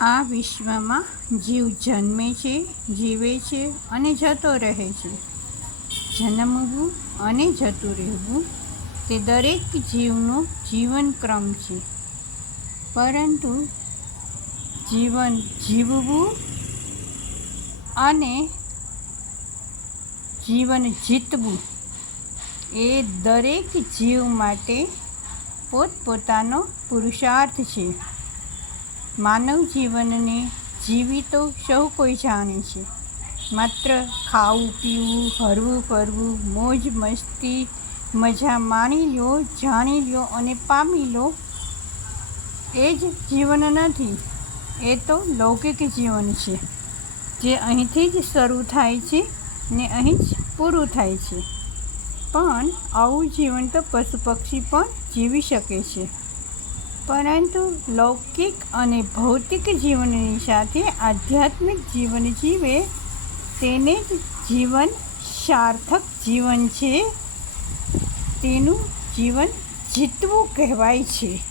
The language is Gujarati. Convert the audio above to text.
આ વિશ્વમાં જીવ જન્મે છે, જીવે છે અને જતો રહે છે. જન્મવું અને જતું રહેવું તે દરેક જીવનો જીવનક્રમ છે. પરંતુ જીવન જીવવું અને જીવન જીતવું એ દરેક જીવ માટે પોતપોતાનો પુરુષાર્થ છે. માનવ જીવનને જીવી તો સૌ કોઈ જાણે છે. માત્ર ખાવું પીવું, હરવું ફરવું, મોજ મસ્તી, મજા માણી લો, જાણી લો અને પામી લો એ જ જીવન નથી. એ તો લૌકિક જીવન છે, જે અહીંથી જ શરૂ થાય છે ને અહીં જ પૂરું થાય છે. પણ આવું જીવન તો પશુ પક્ષી પણ જીવી શકે છે. પરંતુ લૌકિક અને ભૌતિક જીવનની સાથે આધ્યાત્મિક જીવન જીવે તેને જ જીવન સાર્થક જીવન છે. તેનું જીવન જીતવું કહેવાય છે.